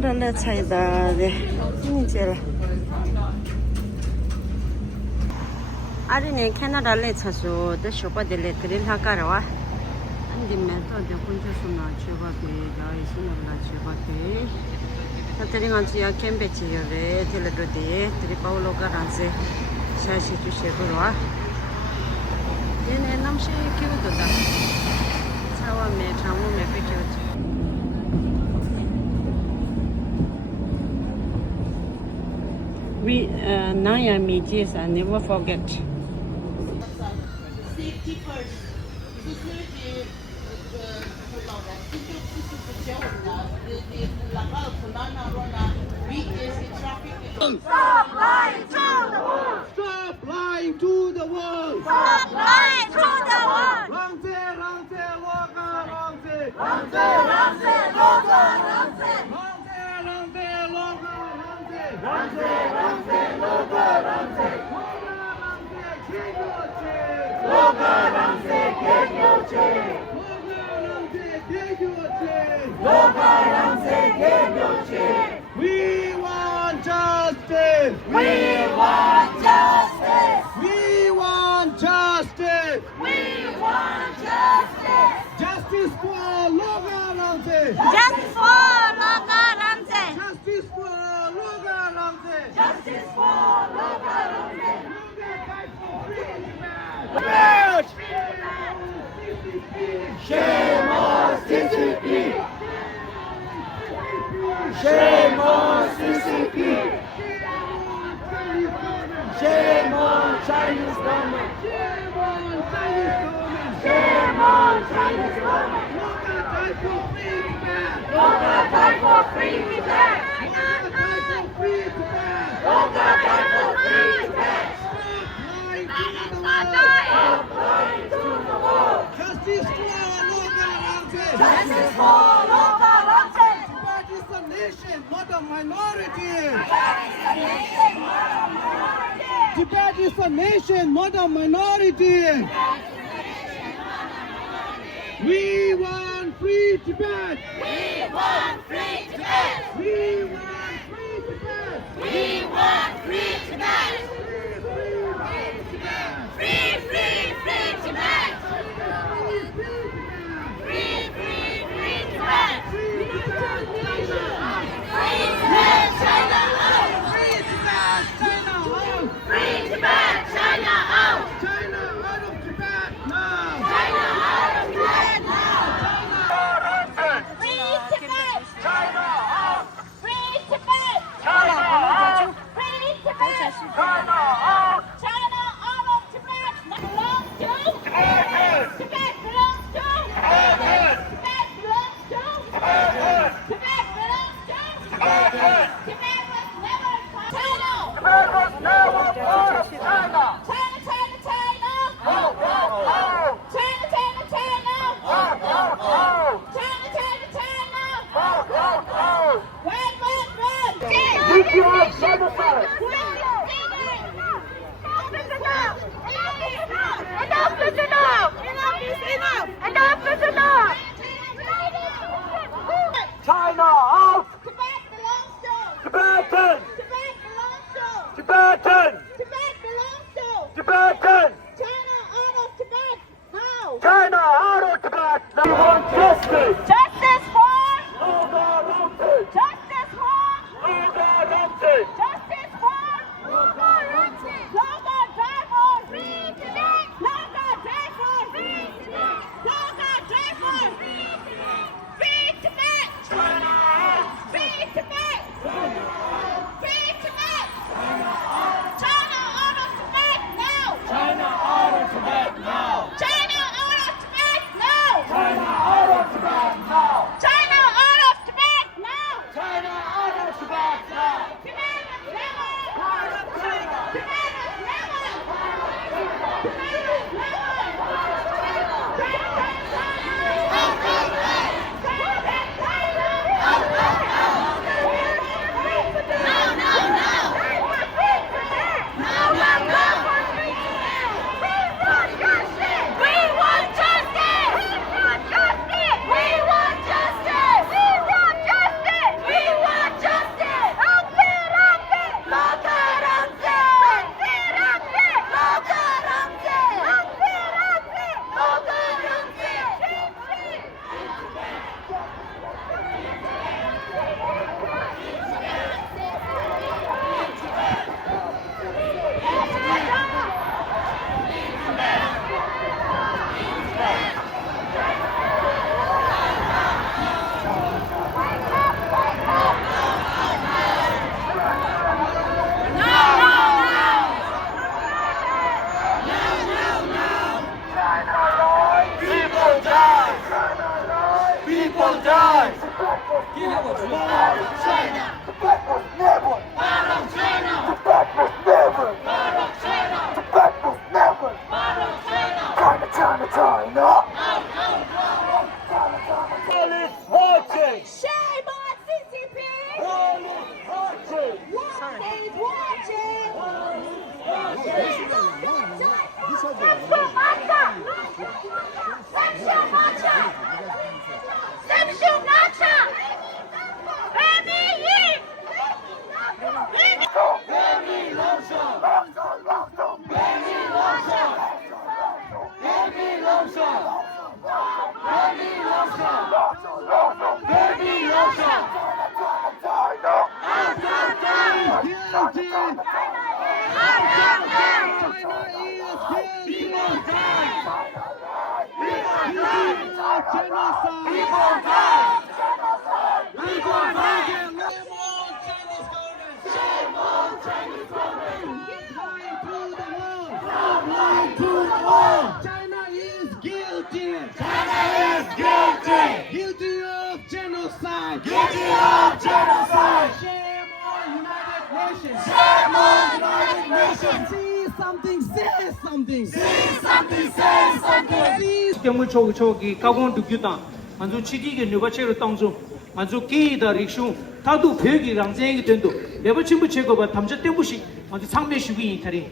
캐나다의 차이다. 네, 이제라. 아리네 캐나다의 차수 더 쇼바들레 드릴 하가라와. 안디면서 내 혼자서나 주바게 나이스나 주바게. 사태링한 지야 캠베치요레 텔레도데 MartyrPawo Lobga Rangzen 샤시 주셰고와. 얘네 남시 키우도다. 차와메 장모메 베키우지. We Naya Mijis, I never forget. Safety first. Stop lying to the world! Stop lying to the world! Stop lying to the world! Rangzen, Rangzen, Lobga Rangzen! Rangzen, Rangzen, Lobga Rangzen! Rangzen, Rangzen, Lobga Rangzen! Rangzen, Rangzen, Lobga Rangzen! Lobga Rangzen, get your change! Lobga Rangzen, get your change! We want justice! We want justice! We want justice! We want justice! Justice for Lobga Rangzen! Justice for Lobga Rangzen! Justice for Lobga Rangzen! Justice for Lobga Rangzen! Shame on CCP! Shame on CCP! Shame on Chinese government! Shame on Chinese government! Lobga die for free Tibet! Lobga die for free Tibet! Stop lying to the world! Justice for Lobga Rangzen! Justice for Lobga Rangzen! Tibet is a nation, not a minority! Tibet is a nation, not a minority! We want free Tibet! We want free Tibet! We want free Tibet! We want free Tibet! Free, free, free Tibet! Free, free, free Tibet! Free Tibet, China out! Free Tibet! China out! Free Tibet, China out! China out of Tibet now! China out of Tibet now! Free Tibet! China out! Free Tibet! China out! Free Tibet! China out! China out of Tibet belongs to Tibetans! Tibet belongs to Tibetans! Tibet belongs to Tibetans! Tibet belongs to Tibetans! Tibet was never China. Tibet was never part of China! China, China, China. Ho, ho, ho! China, China, China. Ho, ho, ho! China, China, China. Ho, ho, ho! Run, run, run. Nuclear genocide! Enough is enough! Enough is enough! Enough is enough! China out! Tibet belongs to! Tibetans! Tibet belongs to! Tibetans! Tibet belongs to! Tibetans! China out of Tibet now! China out of Tibet! We want justice! Justice for! Lobga Rangzen! Justice for! Lobga Rangzen! Justice for! Shame on CCP! One is watching! China is guilty. China is guilty. Guilty of genocide. Guilty of genocide. Shame on United Nations. Shame on United Nations. See something, say something. See something, say something. See. temul chogi kagon du gyutan manju chidi ge nyoba chero tangjo manju ki da rikshu tadu phegi rangzen ge tendo leba chimbu chego ba tamje tembushi manju sangme shugi tari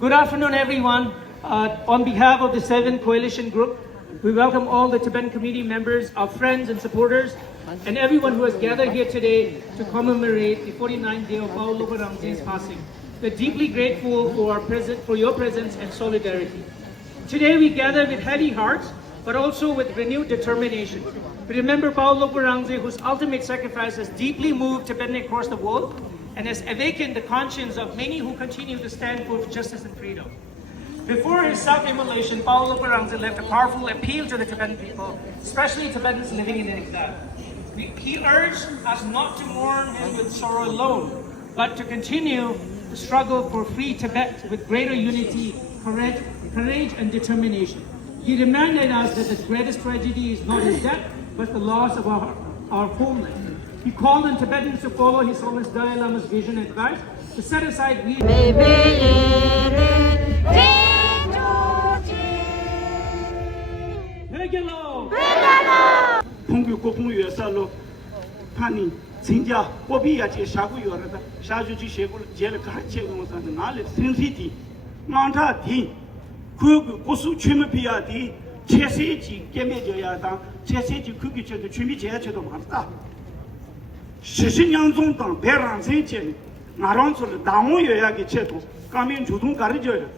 Good afternoon, everyone. On behalf of the 7 Coalition Group, we welcome all the Tibetan community members, our friends and supporters, and everyone who has gathered here today to commemorate the 49th day of Pawo Lobga Rangzen's passing. We're deeply grateful for your presence and solidarity. Today we gather with heavy hearts, but also with renewed determination. We remember Pawo Lobga Rangzen, whose ultimate sacrifice has deeply moved Tibetan across the world, and has awakened the conscience of many who continue to stand for justice and freedom. Before his self-immolation, Pawo Lobga Rangzen left a powerful appeal to the Tibetan people, especially Tibetans living in exile. He urged us not to mourn him with sorrow alone, but to continue the struggle for free Tibet with greater unity, courage and determination. He reminded us that the greatest tragedy is not his death, but the loss of our homeland. He called on Tibetans to follow His Holiness Dalai Lama's vision and advice to set aside 시신양종당 배란생전 나랑솔 당오여야기 제도 가면 주동 가르쳐요.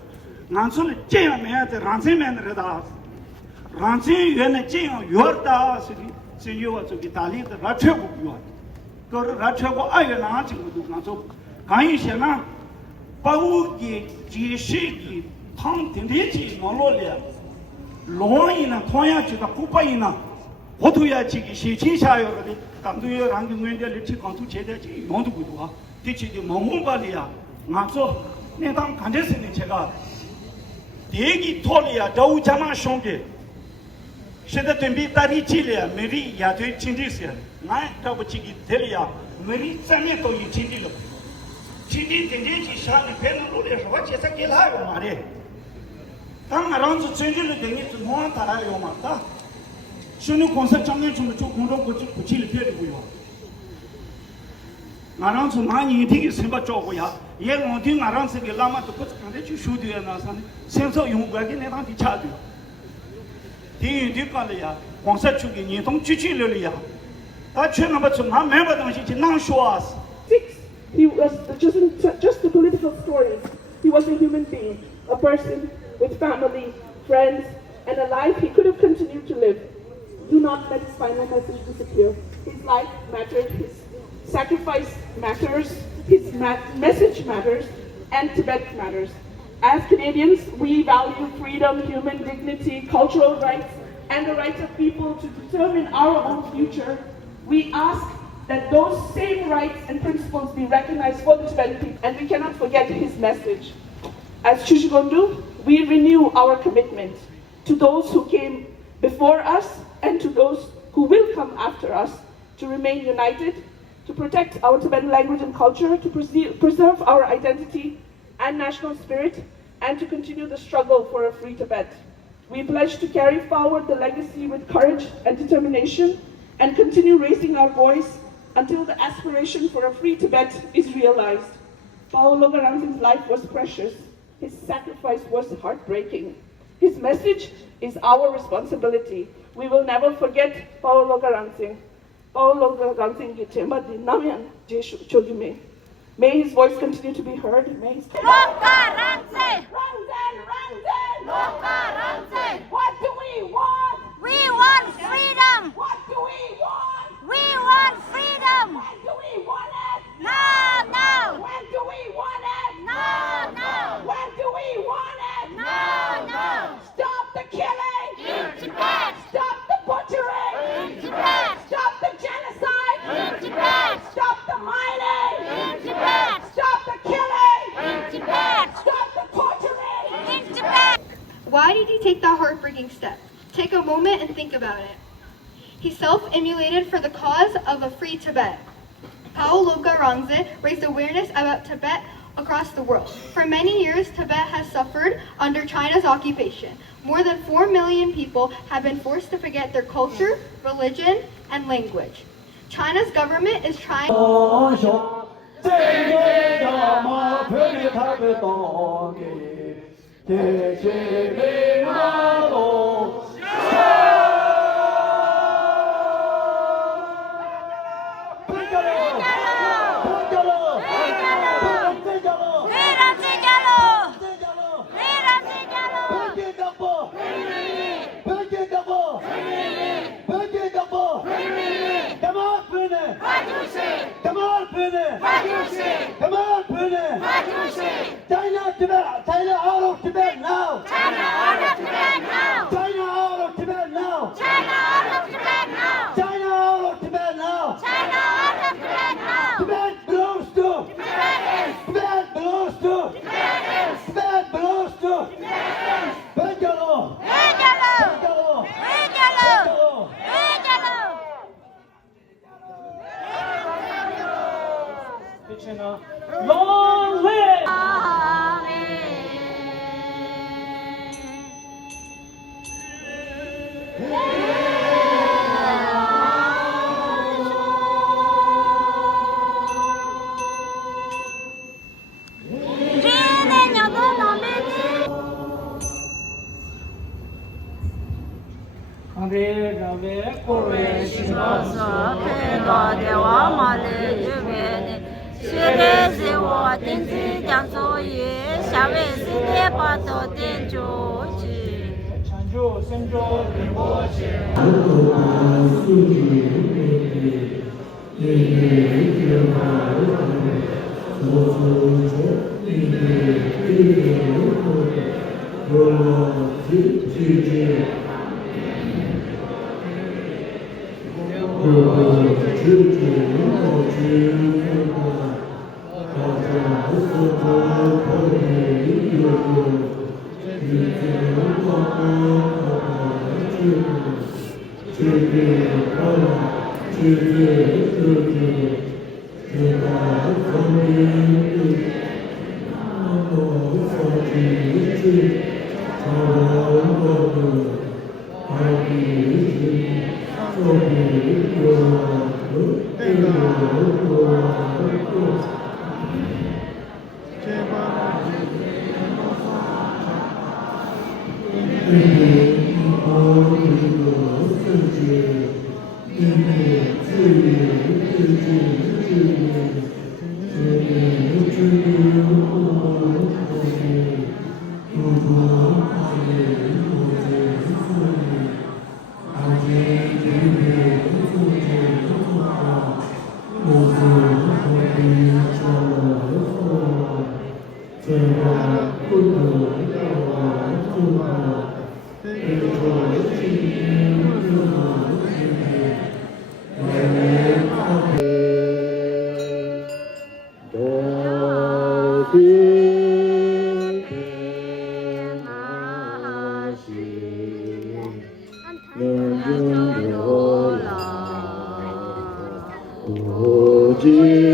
난솔 제야매한테 란생맨을다. 란생연에 제야 요르다 시리와 저기 달리다 라체고요. 그 라체고 아여나 지금도 난소 강이셔나 바우기 지시기 탕된대지 놀로려. 로이나 토야지다 쿠파이나 호토야지기 시치샤요거든. 감도요 랑경wen데 리치 강수 제대지 용도고도와 뒤치지 멍멍발이야 맞소 내가 간데스니 제가 대기 토리아 저우자마 쇼게 세다 템비 다리치리아 메리 야되 친디스야 나 타고치기 데리아 메리 짱에도 이 친디로 친디 된데지 샤네 페노로레서 와체사 게라요 말에 당 알아서 친디를 되니 좀 모아타라요 맞다 신의 공사 장면 좀 공동 고치를 되고요. 나랑서 많이 되게 생각 좋고요. 얘 어디 나랑서 그 라마도 고치는데 주 슈디에 나서 생서 용과게 내가 뒤차도. 뒤깔이야. 공사 쪽에 니동 주치를이야. 다 최나바 좀 매번 당시 난 쇼아스. He was just a political story. He was a human being, a person with family, friends, and a life he could have continued to live. Do not let his final message disappear. His life mattered, his sacrifice matters, his message matters, and Tibet matters. As Canadians, we value freedom, human dignity, cultural rights, and the rights of people to determine our own future. We ask that those same rights and principles be recognized for the Tibetan people, and we cannot forget his message. As Chushigondu, we renew our commitment to those who came before us and to those who will come after us, to remain united, to protect our Tibetan language and culture, to preserve our identity and national spirit, and to continue the struggle for a free Tibet. We pledge to carry forward the legacy with courage and determination and continue raising our voice until the aspiration for a free Tibet is realized. Pawo Lobga Rangzen's life was precious. His sacrifice was heartbreaking. His message is our responsibility. We will never forget Pawo Lobga Rangzen. Pawo Lobga Rangzen ki chemba di namyan jeshu chogume. May his voice continue to be heard. May his Lobga Rangzen! Rangzen, Rangzen! Lobga Rangzen! What do we want? We want freedom! What do we want? We want freedom! When do we want it? Now, now! When do we want it? Now, now! When do we want it? Now, now! Stop the killing! In Tibet! Stop the butchering! In Tibet! Stop the genocide! In Tibet! Stop the mining! In Tibet! Stop the killing! In Tibet! Stop the torturing! In Tibet! Why did he take that heartbreaking step? Take a moment and think about it. He self-immolated for the cause of a free Tibet. Pawo Lobga Rangzen raised awareness about Tibet across the world. For many years, Tibet has suffered under China's occupation. More than 4 million people have been forced to forget their culture, religion, and language. China's government is trying China out of Tibet now! China out of Tibet now! China out of Tibet now! China out of Tibet now! China out of Tibet now! China out of Tibet now! Tibet belongs to! Tibetans! Tibet belongs to! Tibetans! Tibet belongs to! Tibetans! Benjalo! Benjalo! Benjalo! Benjalo! Benjalo! Long live! Shall